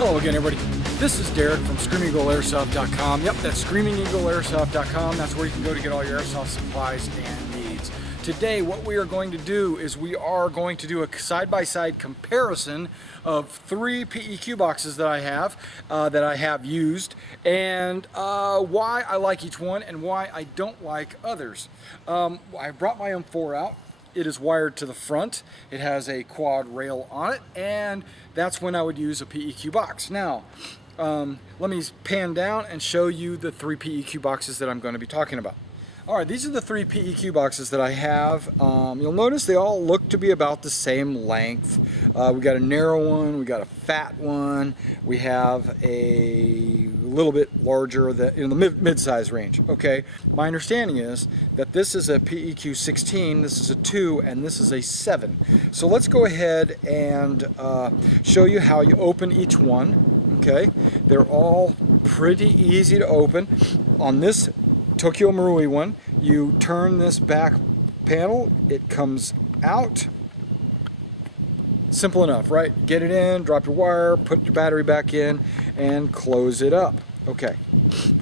Hello again, everybody. This is Derek from ScreamingEagleAirsoft.com. Yep, that's ScreamingEagleAirsoft.com. That's where you can go to get all your airsoft supplies and needs. Today, what we are going to do is we are going to do a side-by-side comparison of 3 PEQ boxes that I have used, and why I like each one and why I don't like others. I brought my M4 out. It is wired to the front. It has a quad rail on it, and that's when I would use a PEQ box. Now, let me pan down and show you the 3 PEQ boxes that I'm going to be talking about. Alright, these are the 3 PEQ boxes that I have. You'll notice they all look to be about the same length. We got a narrow one, we got a fat one, we have a little bit larger in the mid-size range. Okay, my understanding is that this is a PEQ 16, this is a 2, and this is a 7. So let's go ahead and show you how you open each one. Okay, they're all pretty easy to open. On this Tokyo Marui one, you turn this back panel, it comes out. Simple enough, right? Get it in, drop your wire, put your battery back in, and close it up. Okay.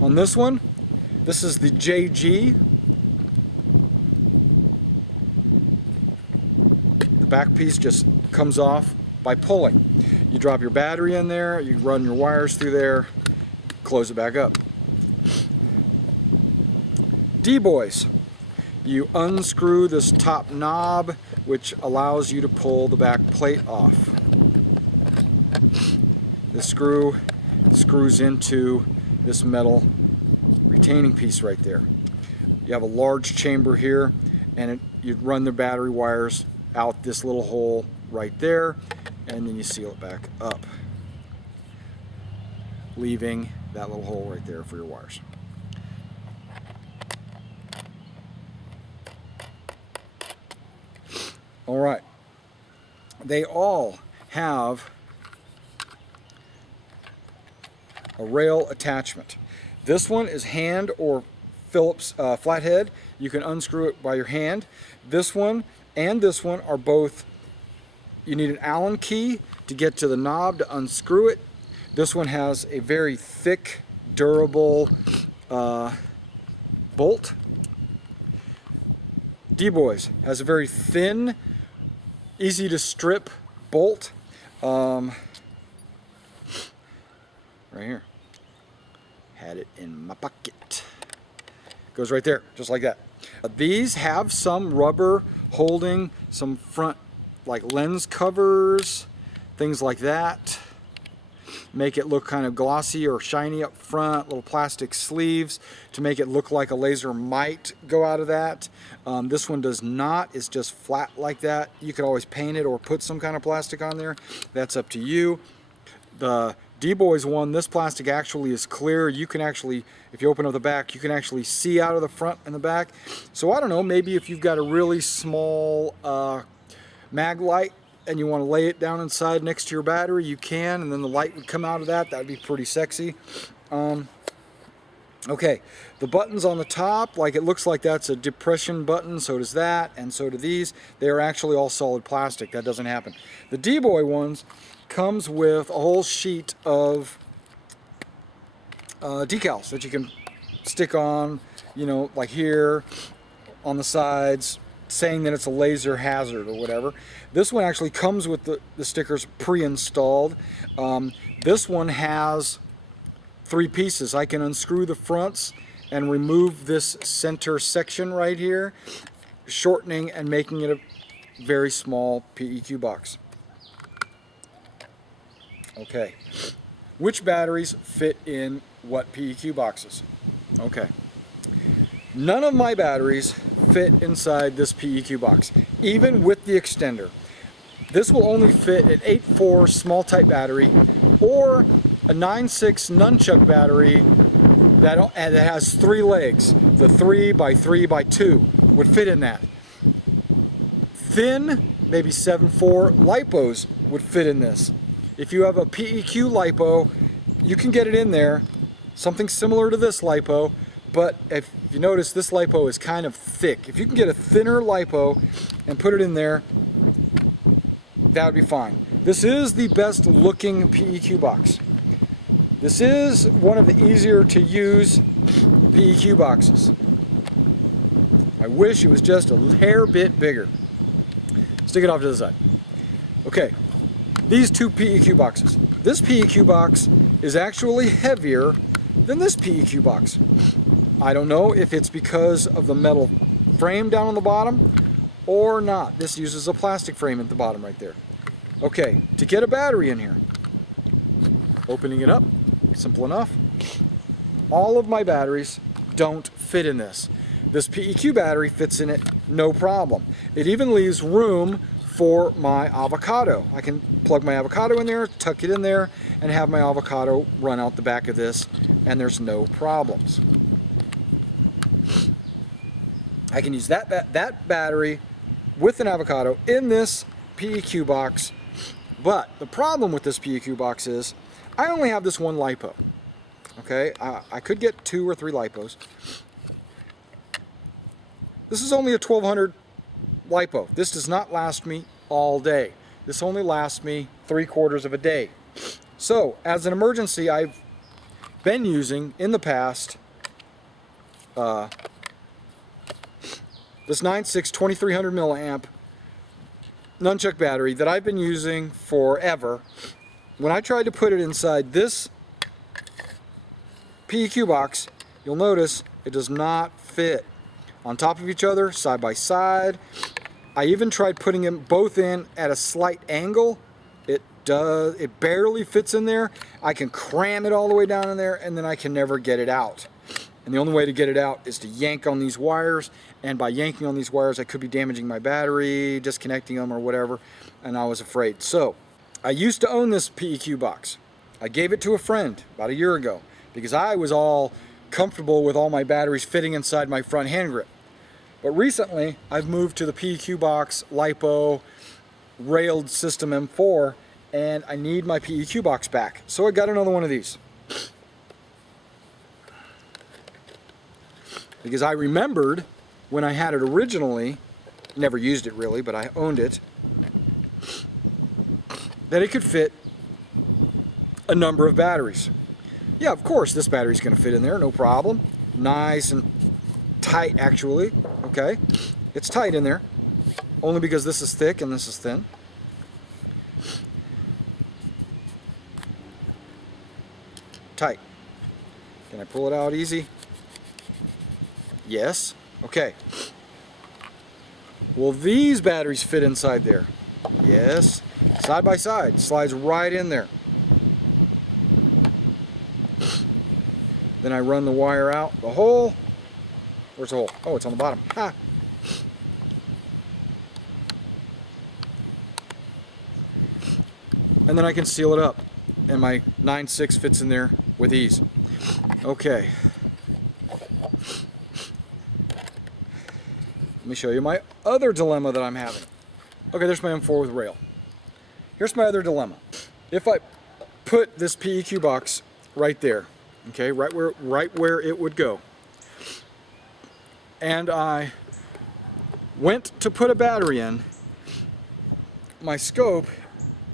On this one, this is the JG. The back piece just comes off by pulling. You drop your battery in there, you run your wires through there, close it back up. D-Boys, you unscrew this top knob, which allows you to pull the back plate off. The screw screws into this metal retaining piece right there. You have a large chamber here, and you run the battery wires out this little hole right there, and then you seal it back up, leaving that little hole right there for your wires. All right, they all have a rail attachment. This one is hand or Phillips flathead. You can unscrew it by your hand. This one and this one are both, you need an Allen key to get to the knob to unscrew it. This one has a very thick, durable bolt. D-Boys has a very thin, easy to strip bolt. Right here. Had it in my pocket. Goes right there, just like that. These have some rubber holding some front, like lens covers, things like that. Make it look kind of glossy or shiny up front, little plastic sleeves to make it look like a laser might go out of that. This one does not, it's just flat like that. You could always paint it or put some kind of plastic on there. That's up to you. The D-Boys one, this plastic actually is clear. You can actually, if you open up the back, you can actually see out of the front and the back. So I don't know, maybe if you've got a really small mag light and you want to lay it down inside next to your battery, you can, and then the light would come out of that. That would be pretty sexy. Okay, the buttons on the top, like it looks like that's a depression button, so does that, and so do these. They are actually all solid plastic. That doesn't happen. The D-Boy ones comes with a whole sheet of decals that you can stick on, you know, like here, on the sides, saying that it's a laser hazard or whatever. This one actually comes with the stickers pre-installed. This one has 3 pieces. I can unscrew the fronts and remove this center section right here, shortening and making it a very small PEQ box. Okay, which batteries fit in what PEQ boxes? Okay. None of my batteries fit inside this PEQ box, even with the extender. This will only fit an 8.4 small type battery or a 9.6 nunchuck battery that has 3 legs. The 3x3x2 would fit in that. Thin, maybe 7.4 lipos would fit in this. If you have a PEQ lipo, you can get it in there, something similar to this lipo, but if you notice, this lipo is kind of thick. If you can get a thinner lipo and put it in there, that would be fine. This is the best looking PEQ box. This is one of the easier to use PEQ boxes. I wish it was just a hair bit bigger. Stick it off to the side. Okay, these two PEQ boxes. This PEQ box is actually heavier than this PEQ box. I don't know if it's because of the metal frame down on the bottom or not. This uses a plastic frame at the bottom right there. Okay, to get a battery in here, opening it up, simple enough. All of my batteries don't fit in this. This PEQ battery fits in it no problem. It even leaves room for my avocado. I can plug my avocado in there, tuck it in there, and have my avocado run out the back of this, and there's no problems. I can use that battery with an avocado in this PEQ box, but the problem with this PEQ box is I only have this one LiPo. Okay, I could get 2 or 3 LiPos. This is only a 1200 LiPo. This does not last me all day. This only lasts me 3/4 of a day. So, as an emergency, I've been using in the past this 9.6 2300 milliamp nunchuck battery that I've been using forever. When I tried to put it inside this PEQ box, you'll notice it does not fit on top of each other, side by side. I even tried putting them both in at a slight angle. It barely fits in there. I can cram it all the way down in there, and then I can never get it out. And the only way to get it out is to yank on these wires, and by yanking on these wires I could be damaging my battery, disconnecting them or whatever, and I was afraid. So I used to own this PEQ box. I gave it to a friend about a year ago because I was all comfortable with all my batteries fitting inside my front hand grip. But recently I've moved to the PEQ box LiPo railed system M4, and I need my PEQ box back. So I got another one of these. Because I remembered when I had it originally, never used it really, but I owned it, that it could fit a number of batteries. Yeah, of course, this battery's going to fit in there, no problem. Nice and tight, actually. Okay, it's tight in there, only because this is thick and this is thin. Tight. Can I pull it out easy? Yes. Okay. Will these batteries fit inside there? Yes. Side by side. Slides right in there. Then I run the wire out. The hole. Where's the hole? Oh, it's on the bottom. Ha! And then I can seal it up. And my 9.6 fits in there with ease. Okay. Let me show you my other dilemma that I'm having. Okay, there's my M4 with rail. Here's my other dilemma. If I put this PEQ box right there, okay, right where it would go, and I went to put a battery in, my scope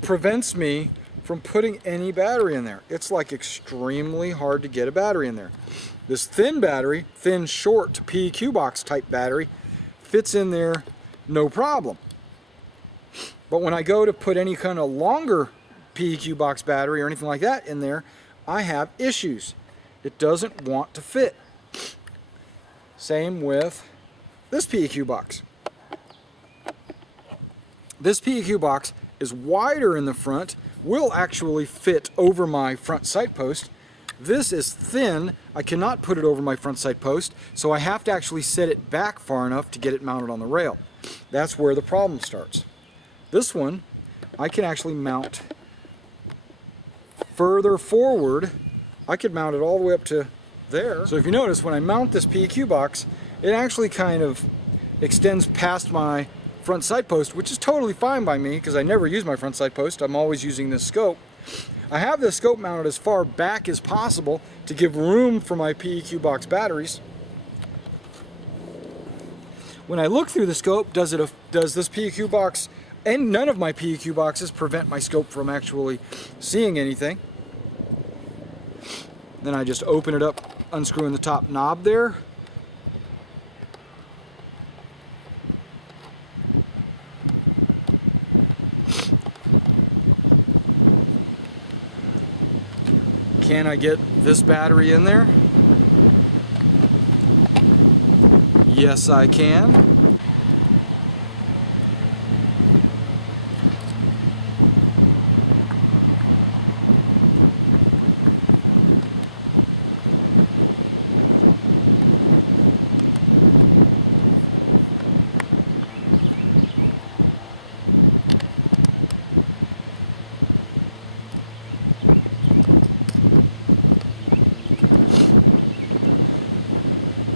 prevents me from putting any battery in there. It's like extremely hard to get a battery in there. This thin battery, thin short PEQ box type battery, fits in there no problem. But when I go to put any kind of longer PEQ box battery or anything like that in there, I have issues. It doesn't want to fit. Same with this PEQ box. This PEQ box is wider in the front, will actually fit over my front sight post. This is thin. I cannot put it over my front sight post, so I have to actually set it back far enough to get it mounted on the rail. That's where the problem starts. This one, I can actually mount further forward. I could mount it all the way up to there. So if you notice, when I mount this PEQ box, it actually kind of extends past my front sight post, which is totally fine by me because I never use my front sight post. I'm always using this scope. I have this scope mounted as far back as possible to give room for my PEQ box batteries. When I look through the scope, does this PEQ box, and none of my PEQ boxes prevent my scope from actually seeing anything. Then I just open it up, unscrewing the top knob there. Can I get this battery in there? Yes, I can.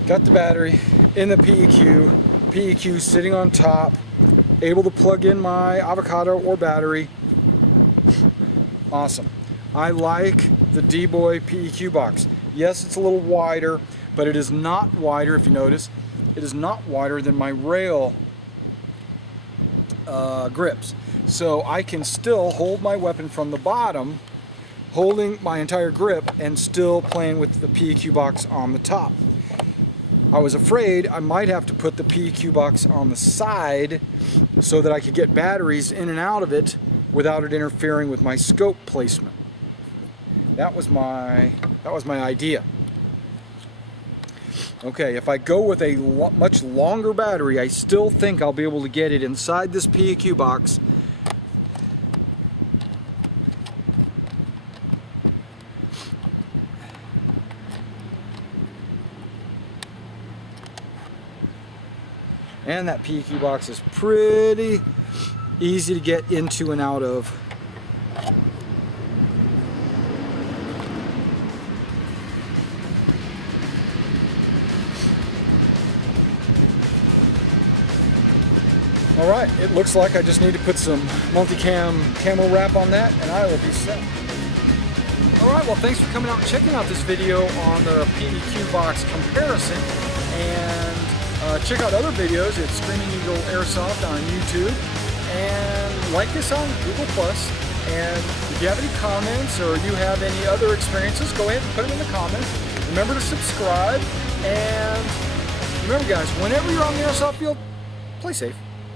Got the battery in the PEQ. PEQ sitting on top, able to plug in my avocado or battery. Awesome. I like the D-Boy PEQ box. Yes, it's a little wider, but it is not wider, if you notice, it is not wider than my rail grips. So I can still hold my weapon from the bottom, holding my entire grip and still playing with the PEQ box on the top. I was afraid I might have to put the PEQ box on the side so that I could get batteries in and out of it without it interfering with my scope placement. That was my idea. Okay, if I go with a much longer battery, I still think I'll be able to get it inside this PEQ box. And that PEQ box is pretty easy to get into and out of. Alright, it looks like I just need to put some multicam camo wrap on that and I will be set. Alright, well thanks for coming out and checking out this video on the PEQ box comparison, and check out other videos at Screaming Eagle Airsoft on YouTube, and like us on Google+. And if you have any comments or you have any other experiences, go ahead and put them in the comments. Remember to subscribe, and remember guys, whenever you're on the airsoft field, play safe.